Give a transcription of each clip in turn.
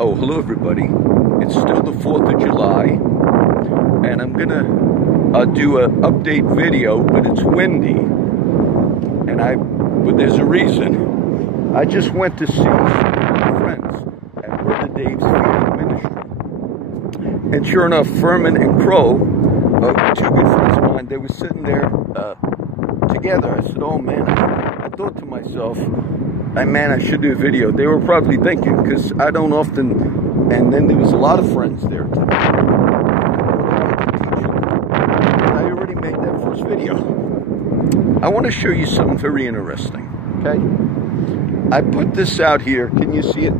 Oh, hello everybody. It's still the 4th of July, and I'm gonna do an update video, but it's windy, but there's a reason. I just went to see some of my friends at Brother Dave's Feeding Ministry, and sure enough, Furman and Crow, two good friends of mine, they were sitting there together. I said, oh man, I thought to myself, man, I should do a video. They were probably thinking, because I don't often, and then there was a lot of friends there today. I already made that first video. I want to show you something very interesting, okay? I put this out here. Can you see it?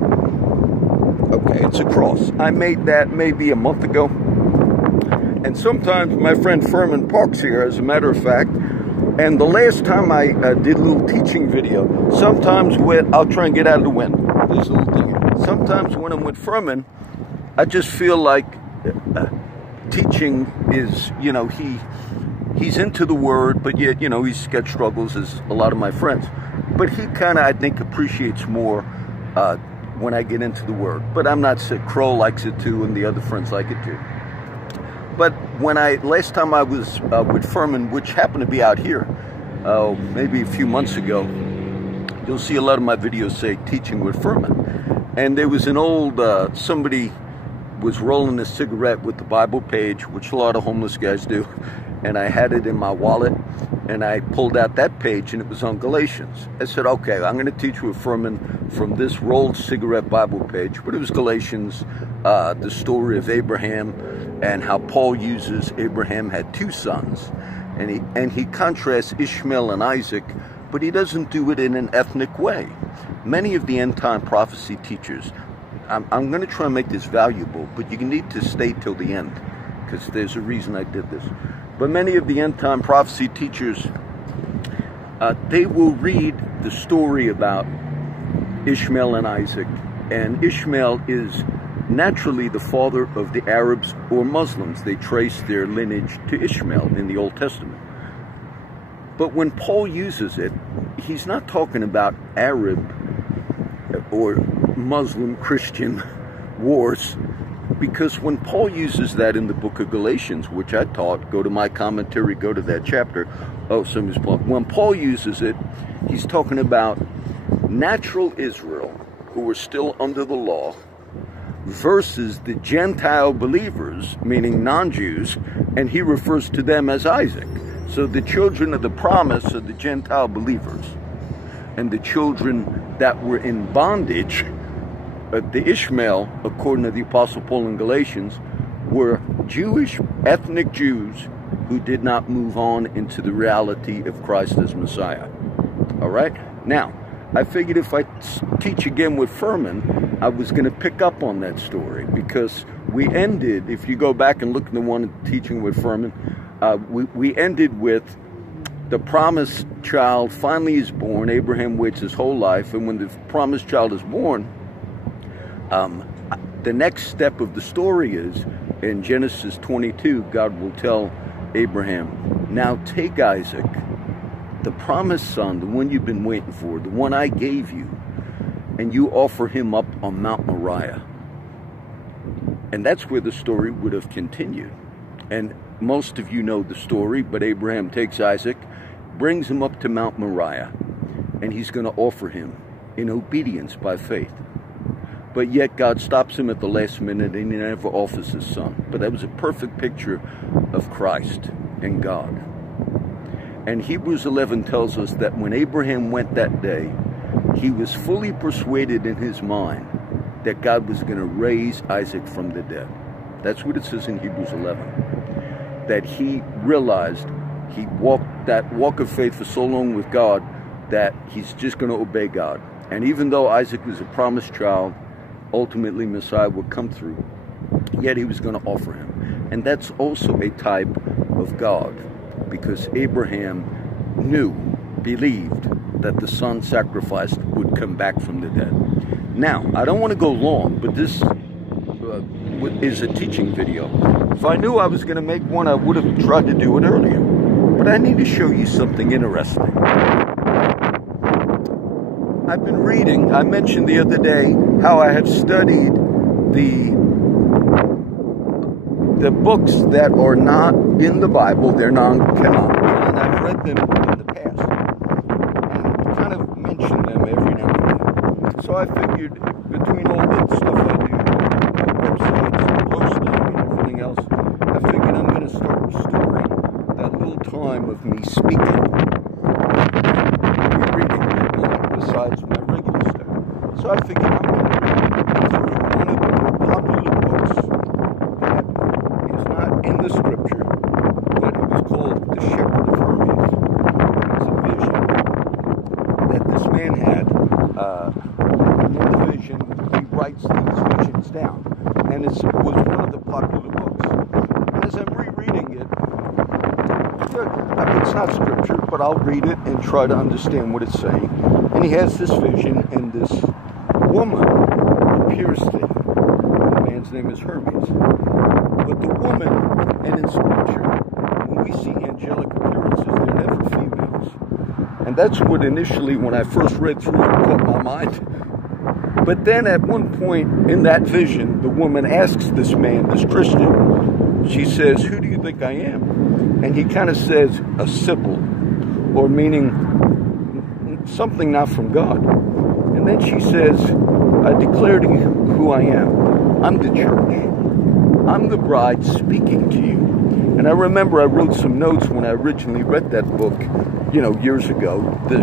Okay, it's a cross. I made that maybe a month ago. And sometimes my friend Furman parks here, as a matter of fact. And the last time I did a little teaching video, sometimes I'll try and get out of the wind. There's a little thing here. Sometimes when I'm with Furman, I just feel like teaching is, you know, he's into the word, but yet, you know, he's got struggles as a lot of my friends. But he kind of, I think, appreciates more when I get into the word. But I'm not sick. Crow likes it too, and the other friends like it too. But when last time I was with Furman, which happened to be out here, maybe a few months ago, you'll see a lot of my videos say teaching with Furman. And there was an old, somebody was rolling a cigarette with the Bible page, which a lot of homeless guys do. And I had it in my wallet, and I pulled out that page, and it was on Galatians. I said, okay, I'm going to teach with Furman from this rolled cigarette Bible page, but it was Galatians, the story of Abraham, and how Paul uses Abraham had two sons. And he contrasts Ishmael and Isaac, but he doesn't do it in an ethnic way. Many of the end-time prophecy teachers, I'm going to try and make this valuable, but you need to stay till the end, because there's a reason I did this. But many of the end-time prophecy teachers, they will read the story about Ishmael and Isaac, and Ishmael is naturally the father of the Arabs or Muslims. They trace their lineage to Ishmael in the Old Testament. But when Paul uses it, he's not talking about Arab or Muslim Christian wars, because when Paul uses that in the book of Galatians, which I taught, go to my commentary, go to that chapter. Oh, somebody's Paul. When Paul uses it, he's talking about natural Israel, who were still under the law, versus the Gentile believers, meaning non-Jews, and he refers to them as Isaac. So the children of the promise are the Gentile believers, and the children that were in bondage, the Ishmael, according to the Apostle Paul in Galatians, were Jewish, ethnic Jews who did not move on into the reality of Christ as Messiah. All right? Now, I figured if I teach again with Furman, I was going to pick up on that story, because we ended, if you go back and look at the one teaching with Furman, we ended with the promised child finally is born. Abraham waits his whole life, and when the promised child is born, the next step of the story is, in Genesis 22, God will tell Abraham, now take Isaac, the promised son, the one you've been waiting for, the one I gave you, and you offer him up on Mount Moriah. And that's where the story would have continued. And most of you know the story, but Abraham takes Isaac, brings him up to Mount Moriah, and he's going to offer him in obedience by faith. But yet God stops him at the last minute, and he never offers his son. But that was a perfect picture of Christ and God. And Hebrews 11 tells us that when Abraham went that day, he was fully persuaded in his mind that God was going to raise Isaac from the dead. That's what it says in Hebrews 11. That he realized he walked that walk of faith for so long with God that he's just going to obey God. And even though Isaac was a promised child, ultimately Messiah would come through, yet he was going to offer him. And that's also a type of God, because Abraham believed that the son sacrificed would come back from the dead. Now, I don't want to go long, but this is a teaching video. If I knew I was going to make one, I would have tried to do it earlier. But I need to show you something interesting. I've been reading. I mentioned the other day how I have studied the books that are not in the Bible, they're non-canonical, and I've read them in the past, and kind of mention them every now and then. So I figured, between all the stuff I do, websites, posting, and everything else, I figured I'm going to start restoring that little time of me speaking, reading, besides my regular stuff. So I figured I'm going to read through one of the more popular books that is not in the scripture, but it was called The Shepherd of Hermes. It's a vision that this man had. In the vision, he writes these visions down, and it was one of the popular books. And as I'm rereading it, it's not scripture, but I'll read it and try to understand what it's saying. And he has this vision, and this woman appears to him. The man's name is Hermes. But the woman, and in scripture, when we see angelic appearances, they're never females. And that's what initially, when I first read through it, caught my mind. But then at one point in that vision, the woman asks this man, this Christian, she says, "Who do you think I am?" And he kind of says, "A sibyl," or meaning something not from God. And then she says, "I declare to you who I am. I'm the church. I'm the bride speaking to you." And I remember I wrote some notes when I originally read that book, years ago, the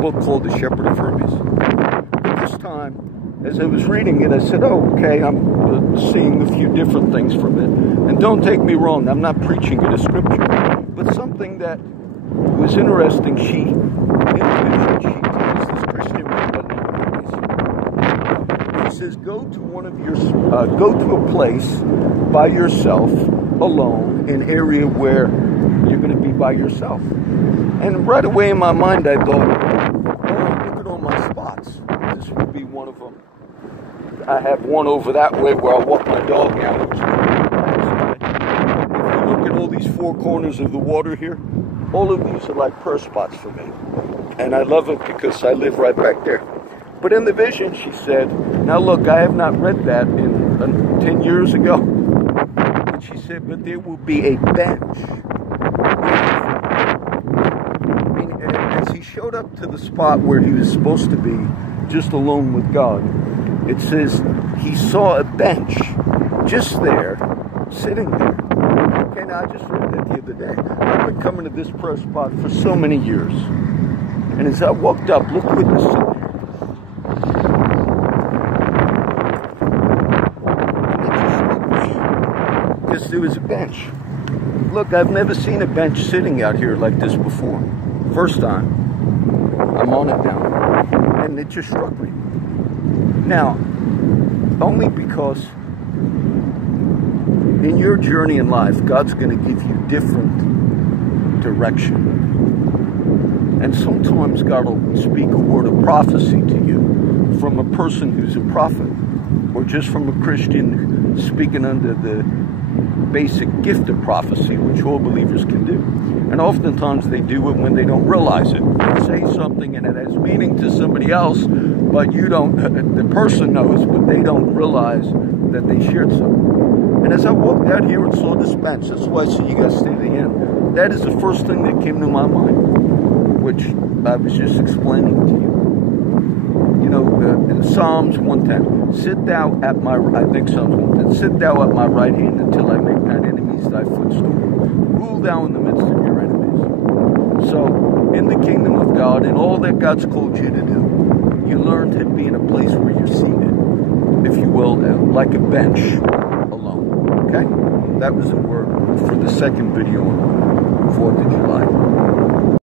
book called The Shepherd of Hermes. But this time, as I was reading it, I said, "Oh, okay, I'm seeing a few different things from it." And don't take me wrong, I'm not preaching it as scripture. But something that was interesting, in the vision, she tells this Christian man by the name of Hermes, he says, go to a place by yourself, alone, an area where you're going to be by yourself. And right away in my mind, I thought, oh, look at all my spots. This would be one of them. I have one over that way where I walk my dog out. If you look at all these four corners of the water here, all of these are like prayer spots for me. And I love it because I live right back there. But in the vision, she said, now look, I have not read that in 10 years ago. But she said, but there will be a bench. As he showed up to the spot where he was supposed to be, just alone with God, it says he saw a bench just there, sitting there. Okay, now I just read that the other day. I've been coming to this prayer spot for so many years. And as I walked up, look what was sitting there. Because there was a bench. Look, I've never seen a bench sitting out here like this before. First time. I'm on it now. And it just struck me. Now, only because in your journey in life, God's going to give you different direction. And sometimes God will speak a word of prophecy to you from a person who's a prophet, or just from a Christian speaking under the basic gift of prophecy, which all believers can do. And oftentimes they do it when they don't realize it. They say something and it has meaning to somebody else, but you don't, the person knows, but they don't realize that they shared something. And as I walked out here and saw this bench, that's why I see you guys stay to the end. That is the first thing that came to my mind, which I was just explaining to you. You know, in Psalms 110, sit thou at my, I think Psalms 110, sit thou at my right hand until I make thine enemies thy footstool. Rule thou in the midst of your enemies. So, in the kingdom of God, and all that God's called you to do, you learn to be in a place where you're seated, if you will, like a bench, alone. Okay? That was a word for the second video on 4th of July.